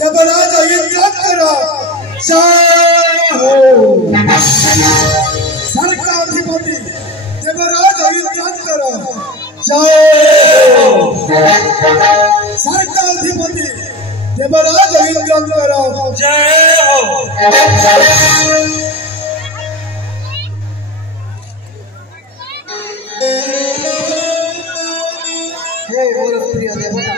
देवराज इंद्र जय हो। सरकाधिपति देवराज इंद्र जय हो। सरकाधिपति देवराज इंद्र जय हो। हे मोर प्रिय देवता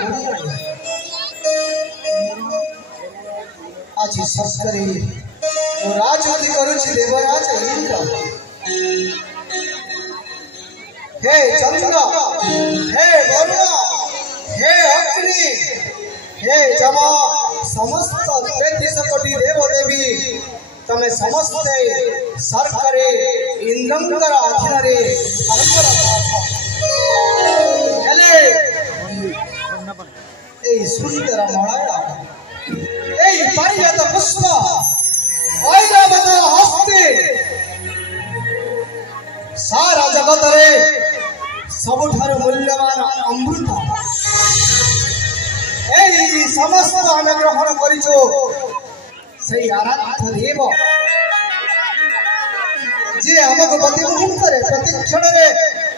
आज सत्करी राजवती करुछि देवराज इंद्र। हे चंद्र, हे वरुण, हे अग्नि, हे जम, समस्त 33 कोटी देवदेवी तमे समस्ते सरकरे इंद्रंकर अधीन रे सुंदर मलया पारिजात पुष्प ऐरावत हस्ते सारा जगत रे सबुठार मूल्यवान अमृत समस्त आम ग्रहण करिचो से आराध्य देव जे हमको प्रति मुहूर्त प्रति क्षण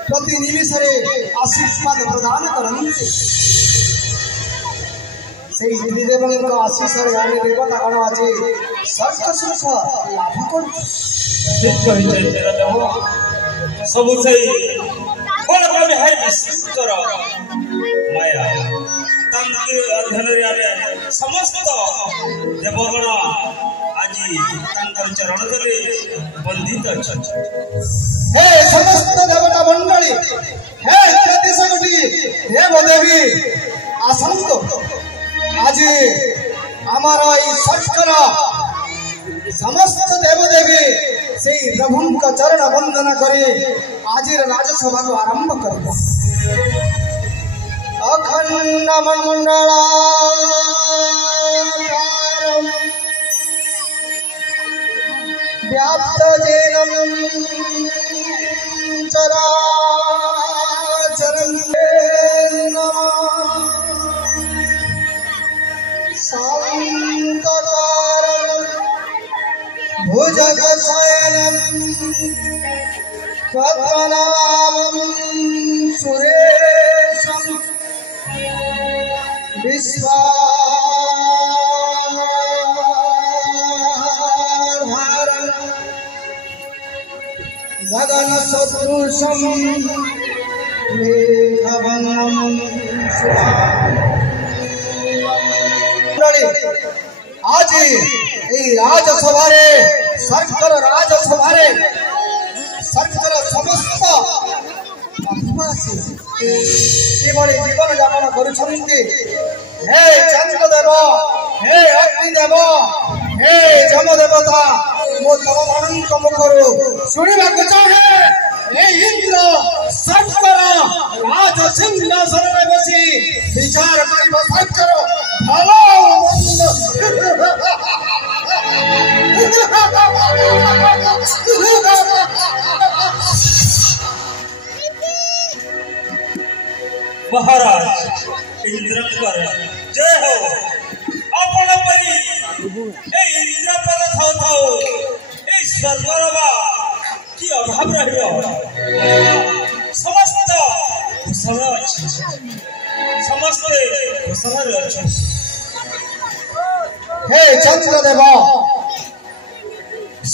प्रति निमिष आशीर्वाद प्रदान करते देव आशीष देवता गण आज सर्च सुख लाभ कर सब माया अध्ययन समस्त देवगण आज चरण तले बंधित अच्छा। हे समस्त देवता मंडली, हे 33 कोटी देवदेवी आसंत आज हमारा सर्कर समस्त देवदेवी से प्रभु का चरण वंदन करे आज राजसभा को आरंभ कर। अखंड मंडला व्याप्त जेनम चराचरं शांतकारं भुजगशयनं पद्मनाभं सुरेशं विश्वाधारं गगन सदृशं मेघवर्णं आज राजसभा सर्कर राजसभा सर्कर समस्त अधिवासी जीवन यापन करुछन्ति। हे चंद्रदेव, हे अग्निदेव, हे जमदेवता मो तम मान मुखर शुणा चाहे हे इंद्र सर्कर राज सिंहासन में बसी विचार कर सर्कर भलो महाराज इंद्रकर जय हो। आपण परी इंद्र पद थाउ थाउ स्वर्गर कि अभाव रहियो समस्त कुशल अछि, समस्त कुशल अछि। हे चंद्रदेव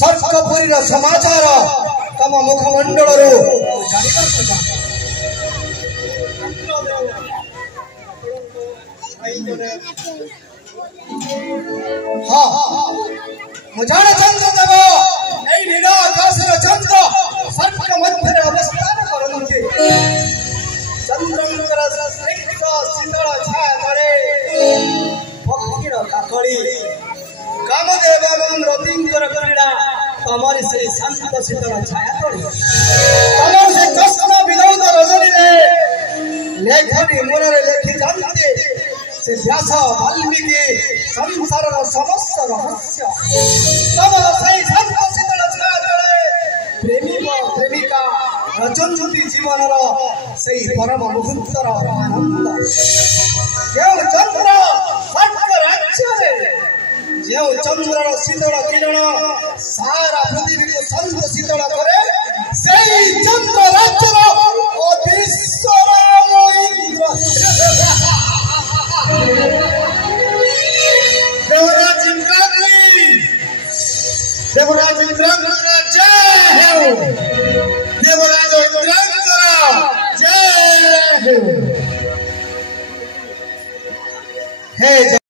सर्कपुरी समाचार तम मुखमंडल हाँ मुझे चंद्रदेव नीला आकाश चंद्र सर्क मध्य अवस्थान करते चंद्रंकर शीतल छाया तले पक्षीर काकड़ी कामदेव एवं रतिंकर क्रीड़ा तमरी से शांत शीतल छाया तले तमर से कृष्ण विनोद रजनी लेखनी मुनरे लेखि जानते से व्यास वाल्मीकि संसार समस्त रहस्य तम सही शांत शीतल छाया तले प्रेमी प्रेमिका रचंती जीवन से परम मुहूर्तर आनंद केवल चंद्र सर्क राज्य जो चंद्र शीतल किरण सारा पृथ्वी को शांत शीतल करे से चंद्र राज्य इंद्र देवराज इंद्र जय हो।